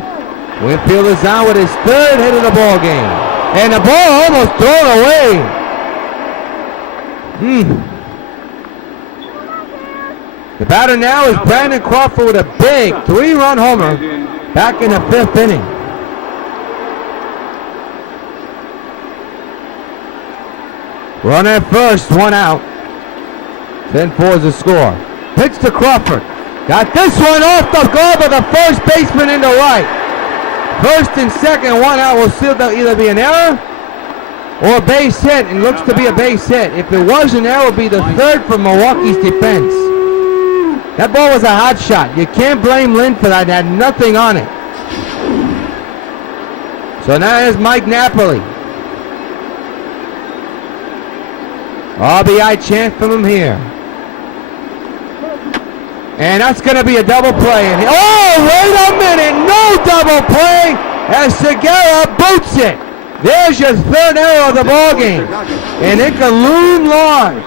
Winfield is on with his 3rd hit of the ball game. And the ball almost thrown away. The batter now is Brandon Crawford with a big 3-run homer back in the 5th inning. Run at first, 1 out. 10-4 is the score. Pitch to Crawford. Got this one off the glove of the first baseman into right. First and second, one out will still either be an error or a base hit, and looks to be a base hit. If it was an error, it would be the third for Milwaukee's defense. That ball was a hot shot. You can't blame Lynn for that. It had nothing on it. So now here's Mike Napoli. RBI chance from him here. And that's going to be a double play. And oh, wait a minute. No double play as Segura boots it. There's your third error of the ball game. And it could loom large.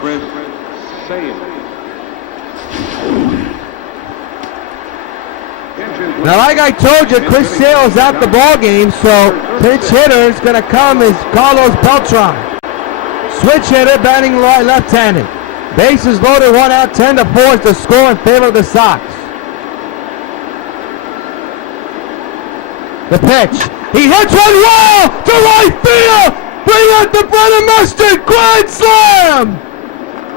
Now, like I told you, Chris Sale's out the ball game, so pitch hitter is going to come is Carlos Beltran. Switch hitter, batting left-handed. Bases loaded, one out, 10-4 is the score in favor of the Sox. The pitch. He hits one wall to right field. Bring out the bread and mustard. Grand slam.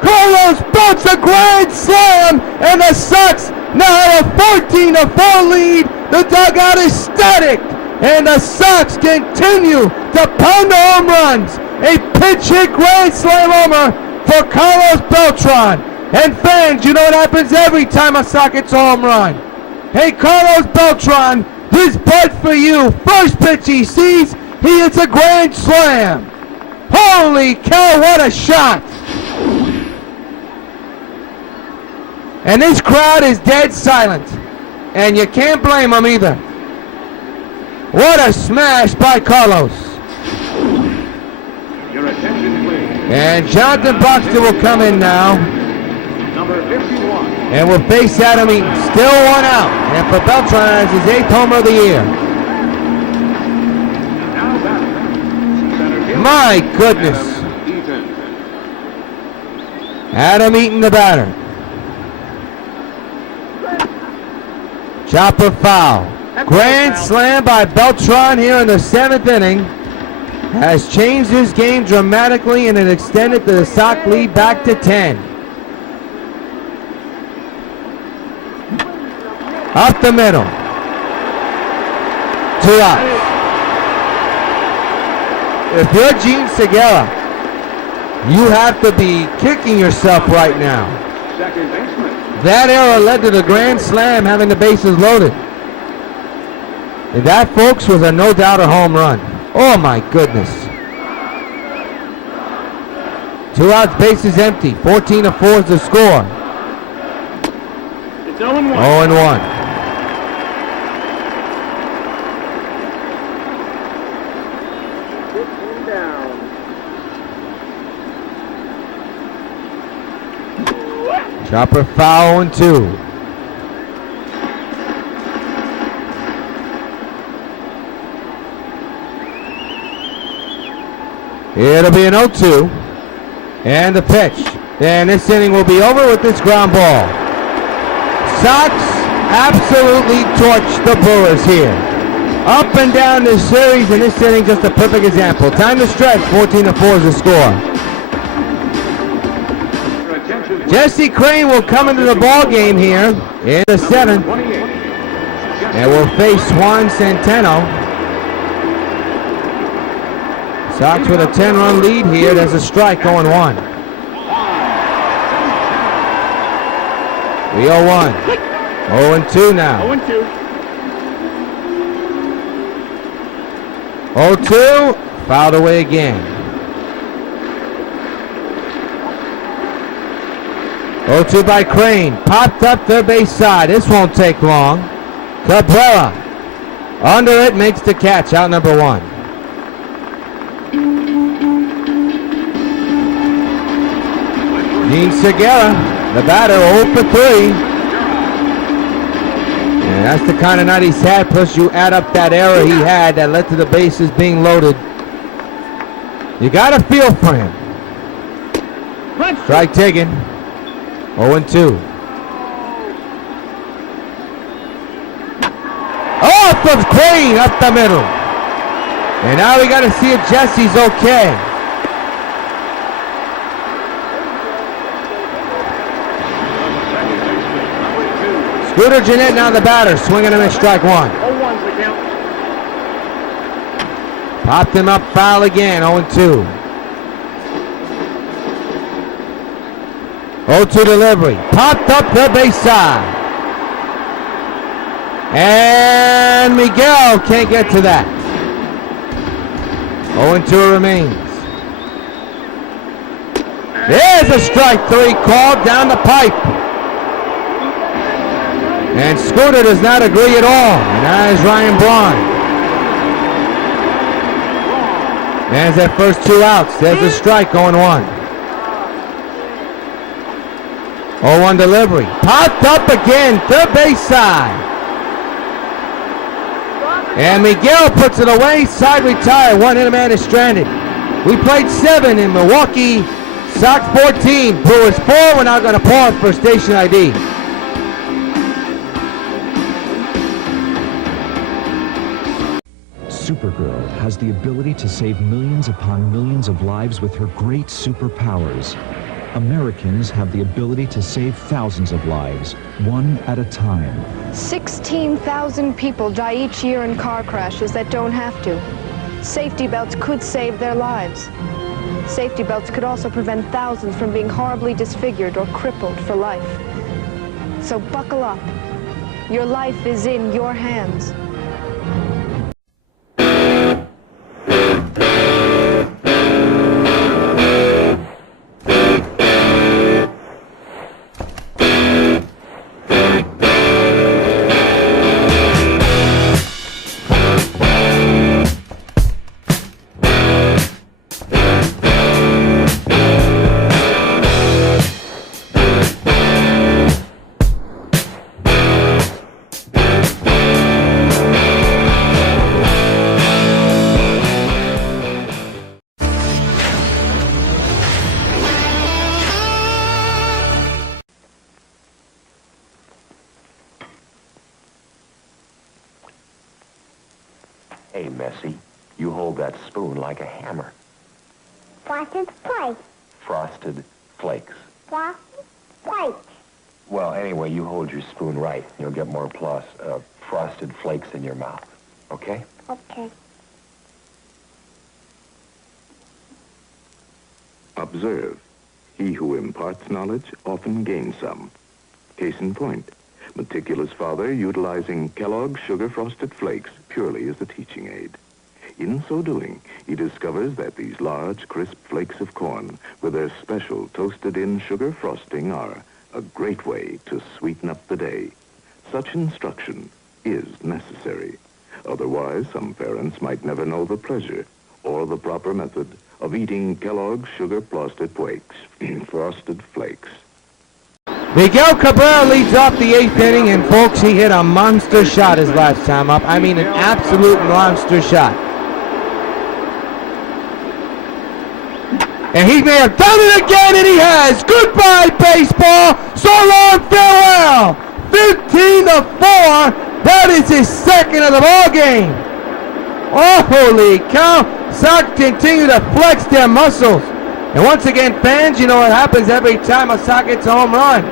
Carlos Belt's a grand slam, and the Sox now have a 14-4 lead. The dugout is static, and the Sox continue to pound the home runs. A pitch hit grand slam homer for Carlos Beltran. And fans, you know what happens every time a Sox hits a home run. Hey, Carlos Beltran, this putt for you. First pitch he sees, he hits a grand slam. Holy cow, what a shot. And this crowd is dead silent. And you can't blame them either. What a smash by Carlos. Your attention, please. And Jonathan Buxton will come in now. Number 51. And will face Adam Eaton. Still one out. And for Beltran, it's his 8th homer of the year. Now batting. Center field. My goodness. Adam Eaton, the batter. Chopper foul. Grand slam by Beltran here in the 7th inning has changed this game dramatically, and it extended the Sox lead back to 10. Up the middle. 2 outs. If you're Gene Segura, you have to be kicking yourself right now. Second baseman. That error led to the grand slam, having the bases loaded. And that, folks, was a no-doubter home run. Oh, my goodness. 2 outs, bases empty. 14-4 is the score. It's 0-1. 0-1. Chopper foul 0-2. It'll be an 0-2. And the pitch. And this inning will be over with this ground ball. Sox absolutely torched the Brewers here. Up and down this series, and this inning just a perfect example. Time to stretch. 14-4 is the score. Jesse Crane will come into the ball game here in the 7th, and will face Juan Centeno. Sox with a 10-run lead here. There's a strike, 0-1. 3-0-1. 0-2 now. 0-2. Fouled away again. 0-2 by Crane. Popped up third base side. This won't take long. Cabrera. Under it, makes the catch. Out number 1. Gene Segura, the batter, 0 for 3. And that's the kind of night he's had. Plus you add up that error he had that led to the bases being loaded. You got a feel for him. Strike taken. 0-2. Off of Crane, up the middle. And now we got to see if Jesse's okay. Scooter Jeanette now the batter, swinging him at strike 1. 0-1's the count. Popped him up foul again, 0-2. 0-2 delivery. Popped up the base side. And Miguel can't get to that. 0-2 remains. There's a strike 3 called down the pipe. And Scooter does not agree at all. And that is Ryan Braun. There's that first 2 outs. There's a strike, 0-1. 0-1 delivery. Popped up again, third base side. And Miguel puts it away, side retire. 1-hitter man is stranded. We played 7 in Milwaukee. Sox 14, Brewers 4. We're now going to pause for station ID. Supergirl has the ability to save millions upon millions of lives with her great superpowers. Americans have the ability to save thousands of lives, one at a time. 16,000 people die each year in car crashes that don't have to. Safety belts could save their lives. Safety belts could also prevent thousands from being horribly disfigured or crippled for life. So buckle up. Your life is in your hands. Hey, Messi, you hold that spoon like a hammer. Frosted Flakes. Frosted Flakes. Frosted Flakes. Well, anyway, you hold your spoon right. You'll get more Frosted Flakes in your mouth. Okay? Okay. Observe. He who imparts knowledge often gains some. Case in point. Meticulous father utilizing Kellogg's Sugar Frosted Flakes purely as a teaching aid. In so doing, he discovers that these large, crisp flakes of corn with their special toasted-in sugar frosting are a great way to sweeten up the day. Such instruction is necessary. Otherwise, some parents might never know the pleasure or the proper method of eating Kellogg's Sugar Frosted Flakes. Frosted Flakes. Miguel Cabrera leads off the 8th inning, and folks, he hit a monster shot his last time up. I mean, an absolute monster shot. And he may have done it again, and he has. Goodbye, baseball. So long, farewell. 15-4. That is his second of the ball game. Oh, holy cow. Sox continue to flex their muscles. And once again, fans, you know what happens every time a Sox gets a home run.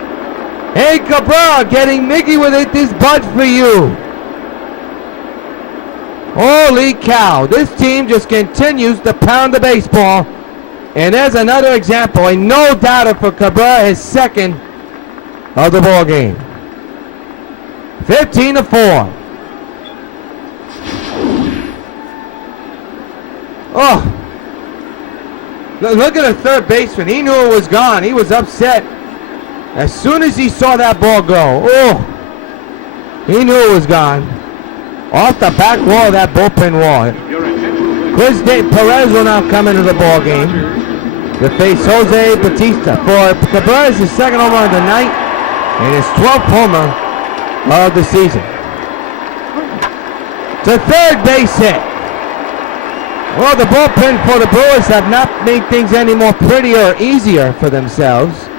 Hey, Cabrera, getting Mickey with it. This budge for you. Holy cow. This team just continues to pound the baseball. And there's another example, a no-doubter for Cabrera, his second of the ball game. 15-4. Oh. Look at the third baseman. He knew it was gone. He was upset. As soon as he saw that ball go, oh, he knew it was gone. Off the back wall of that bullpen wall. Chris Perez will now come into the ball game to face Jose Bautista. For Cabrera, is his second home run of the night and his 12th homer of the season. To third base hit. Well, the bullpen for the Brewers have not made things any more prettier or easier for themselves.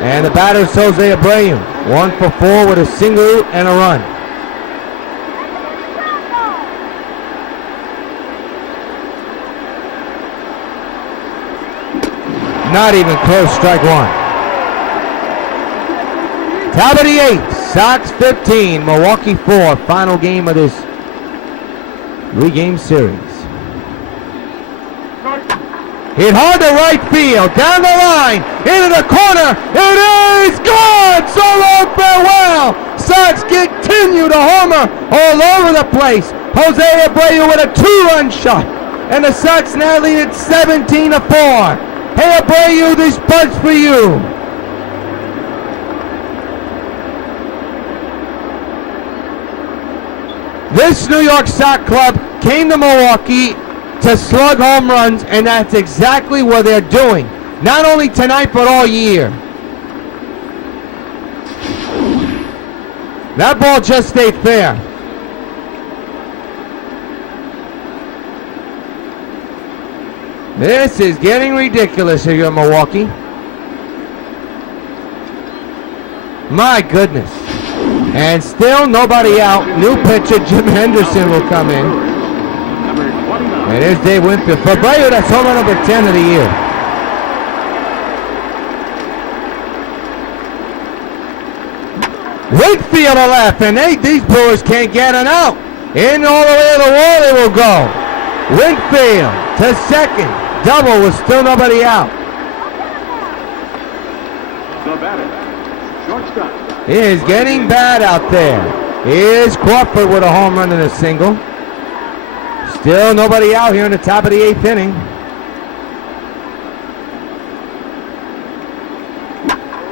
And the batter is Jose Abreu. 1 for 4 with a single and a run. Not even close, strike 1. Top of the 8th, Sox 15, Milwaukee 4. Final game of this 3-game series. Hit hard to right field, down the line, into the corner, it is gone! So long, farewell! Sox continue to homer all over the place. Jose Abreu with a 2-run shot, and the Sox now lead it 17-4. Hey Abreu, this bunch for you. This New York Sox club came to Milwaukee to slug home runs, and that's exactly what they're doing. Not only tonight, but all year. That ball just stayed fair. This is getting ridiculous here in Milwaukee. My goodness. And still nobody out. New pitcher Jim Henderson will come in. And there's Dave Winfield. For Abreu, that's home run number 10 of the year. Winfield to left, and these Brewers can't get it out. In all the way to the wall they will go. Winfield to second. Double with still nobody out. The batter, shortstop. It is getting bad out there. Here's Crawford with a home run and a single. Still nobody out here in the top of the 8th inning.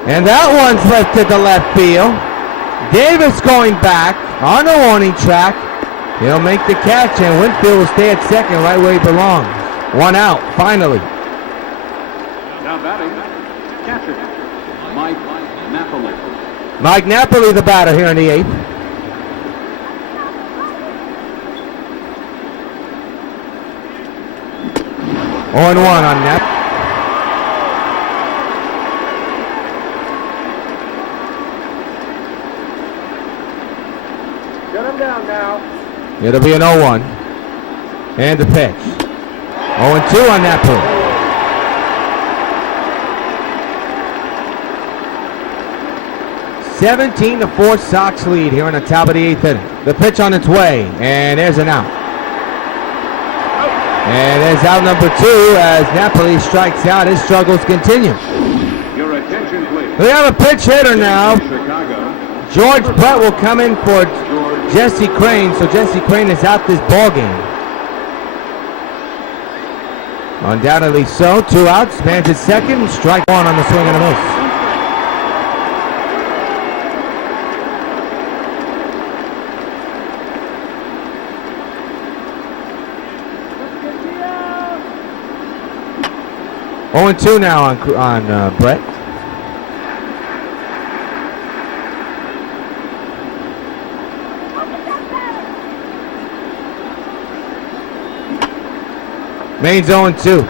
And that one's lifted to left field. Davis going back on the warning track. He'll make the catch, and Winfield will stay at second right where he belongs. 1 out, finally. Now batting, catcher, Mike Napoli. Mike Napoli, the batter here in the 8th. On 1 on Nap. Get him down now. It'll be an 0-1. And the pitch. 0-2 on Napoli. (17-4) Sox lead here in the top of the 8th inning. The pitch on its way, and there's an out. And there's out number 2 as Napoli strikes out. His struggles continue. Your attention, please. We have a pinch hitter now. Chicago. George Brett will come in for Jesse Crane, so Jesse Crane is out this ball game. Undoubtedly so. 2 outs. Man's at second. Strike 1 on the swing and a miss. Oh, and 2 now on Brett. Maine's 0-2.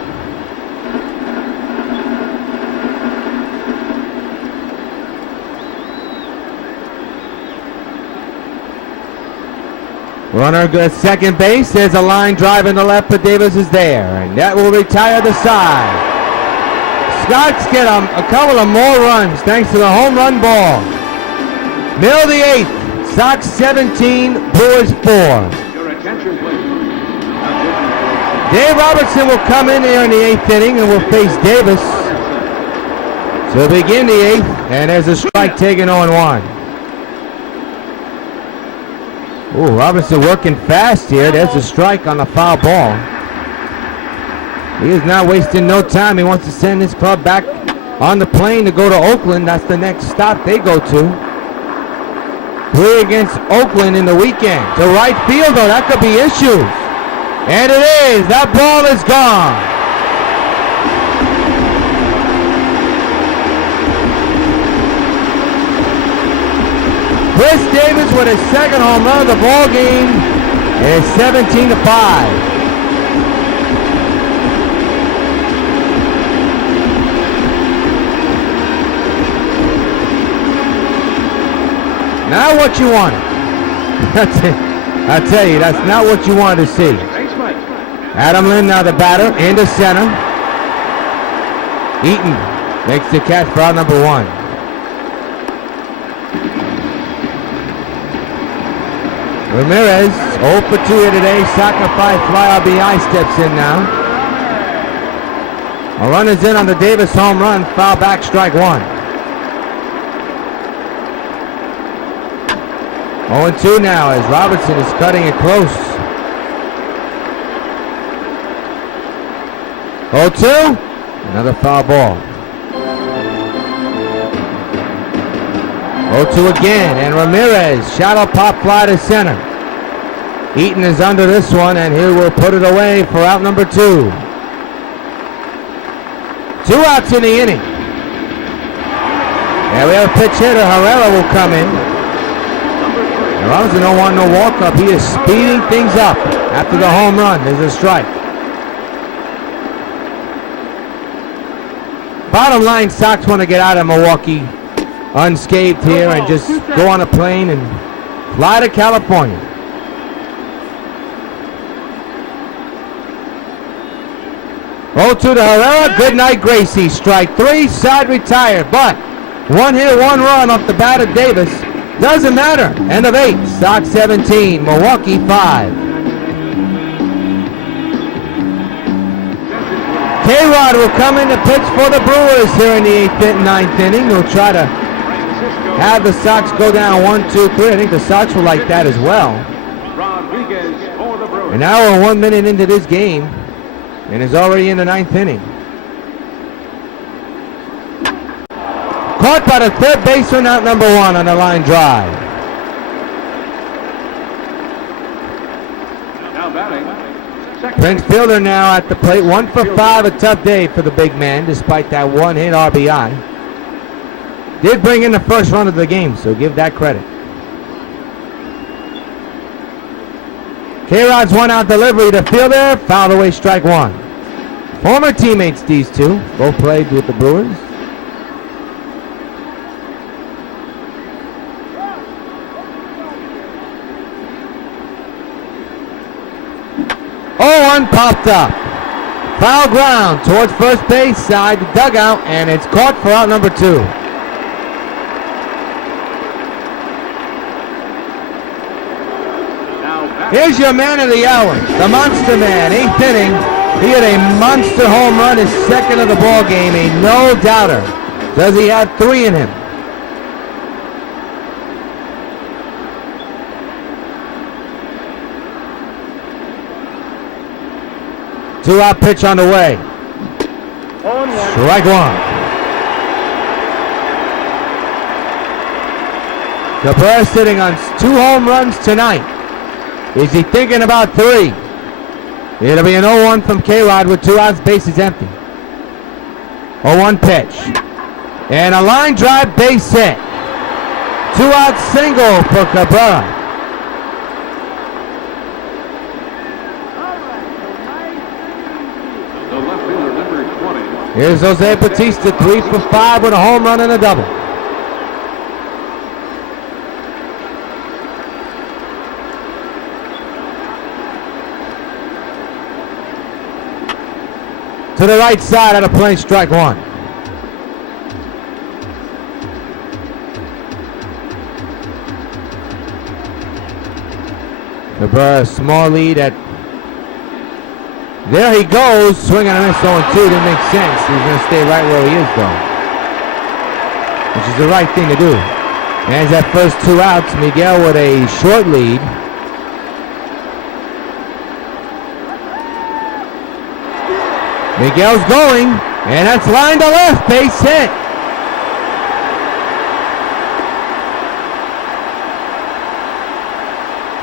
Runner at second base. There's a line drive in the left, but Davis is there, and that will retire the side. Scots get a couple of more runs thanks to the home run ball. Middle of the 8th. Sox 17, Brewers 4. Your attention, please. Dave Robertson will come in here in the 8th inning and will face Davis. So begin the 8th, and there's a strike taken 0-1. Ooh, Robertson working fast here. There's a strike on the foul ball. He is not wasting no time. He wants to send his club back on the plane to go to Oakland. That's the next stop they go to. Play against Oakland in the weekend. To right field, though, that could be issues. And it is. That ball is gone. Chris Davis with his second home run of the ball game. And it's 17-5. Not what you wanted. That's it. I tell you, that's not what you wanted to see. Adam Lynn now the batter into center. Eaton makes the catch for out number 1. Ramirez, 0 for 2 here today. Sacrifice fly RBI steps in now. A run is in on the Davis home run. Foul back, strike one. 0-2 now as Robertson is cutting it close. 0-2. Another foul ball. 0-2 again, and Ramirez, shadow pop fly to center. Eaton is under this one, and he will put it away for out number 2. 2 outs in the inning. And we have a pitch hitter. Herrera will come in. And Robinson don't want no walk-up. He is speeding things up after the home run. There's a strike. Bottom line, Sox want to get out of Milwaukee unscathed here and just go on a plane and fly to California. Oh, to the Herrera. Good night, Gracie. Strike 3, side retired. But one hit, 1 run off the bat of Davis. Doesn't matter. End of 8. Sox 17, Milwaukee 5. K-Rod will come in to pitch for the Brewers here in the 8th and 9th inning. We'll try to have the Sox go down 1-2-3. I think the Sox will like that as well. And now we're 1 minute into this game and is already in the 9th inning. Caught by the third baseman, out number 1 on the line drive. Now batting. Prince Fielder now at the plate. 1 for 5, a tough day for the big man despite that 1 hit RBI. Did bring in the first run of the game, so give that credit. K-Rod's 1 out delivery to Fielder, fouled away, strike 1. Former teammates, these two, both played with the Brewers. One popped up. Foul ground towards first base, side the dugout, and it's caught for out number 2. Here's your man of the hour, the Monster Man, 8th inning. He had a monster home run, his second of the ball game, a no-doubter. Does he have 3 in him? Two-out pitch on the way. Strike 1. Cabrera sitting on 2 home runs tonight. Is he thinking about 3? It'll be an 0-1 from K-Rod with 2 outs, bases empty. 0-1 pitch. And a line drive, base hit. 2-out single for Cabrera. Here's Jose Bautista, 3 for 5 with a home run and a double. To the right side of the plate, strike 1. Cabrera, small lead at... There he goes, swinging and a miss, 0-2. Didn't make sense. He's going to stay right where he is, though, which is the right thing to do. And that first 2 outs, Miguel with a short lead. Miguel's going, and that's line to left, base hit.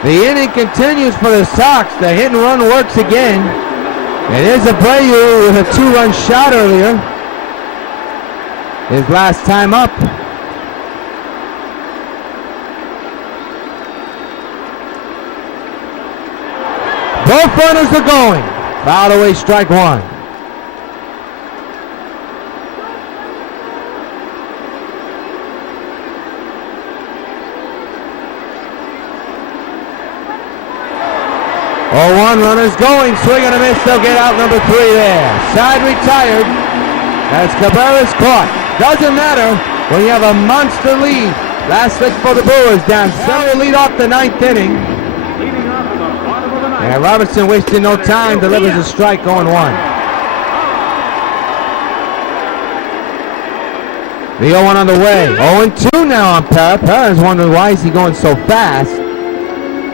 The inning continues for the Sox. The hit and run works again. And here's Abreu with a 2-run shot earlier. His last time up. Both runners are going. Fouled away, strike 1. One runners going, swing and a miss. They'll get out number 3 there. Side retired as Cabrera's caught. Doesn't matter when you have a monster lead. Last pitch for the Brewers, down 7 lead off the 9th inning. And Robertson wasting no time, delivers a strike, 0-1. The 0-1 on the way. 0-2 now on Parra. Parra's wondering why is he going so fast.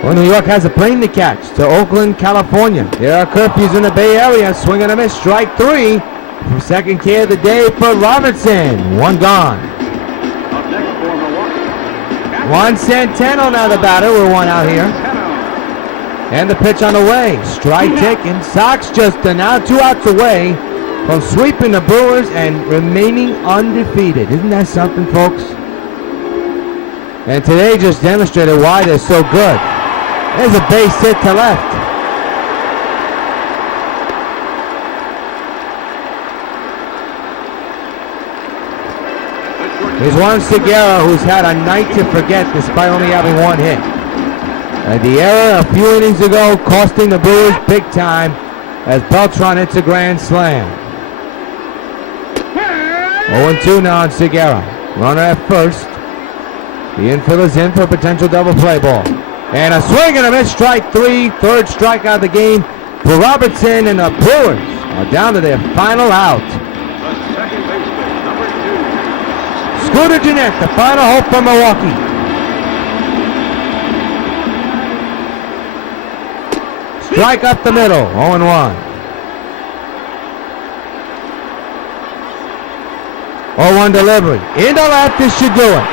Well, New York has a plane to catch to Oakland, California. There are curfews in the Bay Area. Swing and a miss. Strike 3 from second K of the day for Robertson. 1 gone. Juan Centeno now the batter. We're 1 out here. And the pitch on the way. Strike taken. Sox just are now 2 outs away from sweeping the Brewers and remaining undefeated. Isn't that something, folks? And today just demonstrated why they're so good. There's a base hit to left. Here's Juan Segura, who's had a night to forget despite only having 1 hit. The error a few innings ago costing the Brewers big time as Beltran hits a grand slam. 0-2 now on Segura. Runner at first. The infielder's in for a potential double play ball. And a swing and a miss, strike 3. Third strikeout of the game for Robertson, and the Brewers are down to their final out. Scooter Gennett, the final hope for Milwaukee. Strike up the middle, 0-1. 0-1 delivery. Into left, this should do it.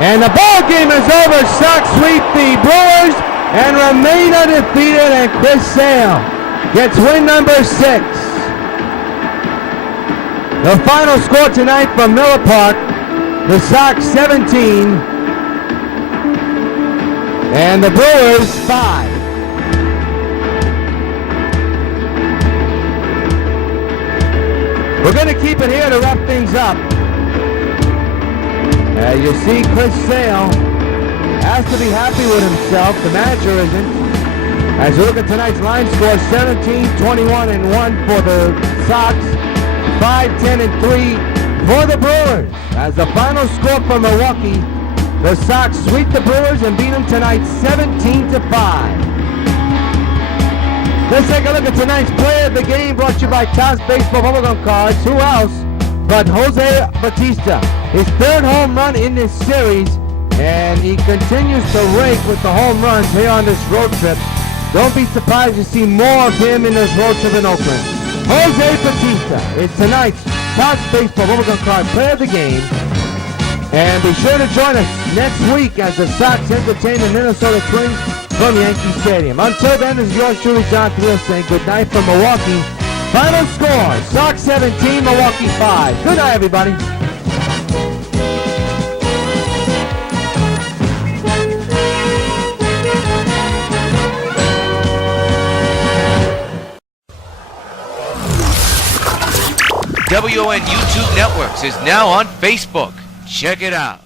And the ball game is over. Sox sweep the Brewers and remain undefeated, and Chris Sale gets win number 6. The final score tonight from Miller Park, the Sox 17 and the Brewers 5. We're going to keep it here to wrap things up. You see Chris Sale has to be happy with himself. The manager isn't. As you look at tonight's line score, 17, 21, and 1 for the Sox, 5, 10, and 3 for the Brewers. As the final score for Milwaukee, the Sox sweep the Brewers and beat them tonight 17-5. Let's take a look at tonight's player of the game, brought to you by Topps Baseball Bubblegum Cards. Who else but Jose Bautista? His 3rd home run in this series, and he continues to rake with the home runs here on this road trip. Don't be surprised to see more of him in this road trip in Oakland. Jose Bautista is tonight's Topps Baseball Bubblegum Card player of the game. And be sure to join us next week as the Sox entertain the Minnesota Twins from Yankee Stadium. Until then, this is yours truly, John Thiel, saying good night from Milwaukee. Final score, Sox 17, Milwaukee 5. Good night, everybody. WON YouTube Networks is now on Facebook. Check it out.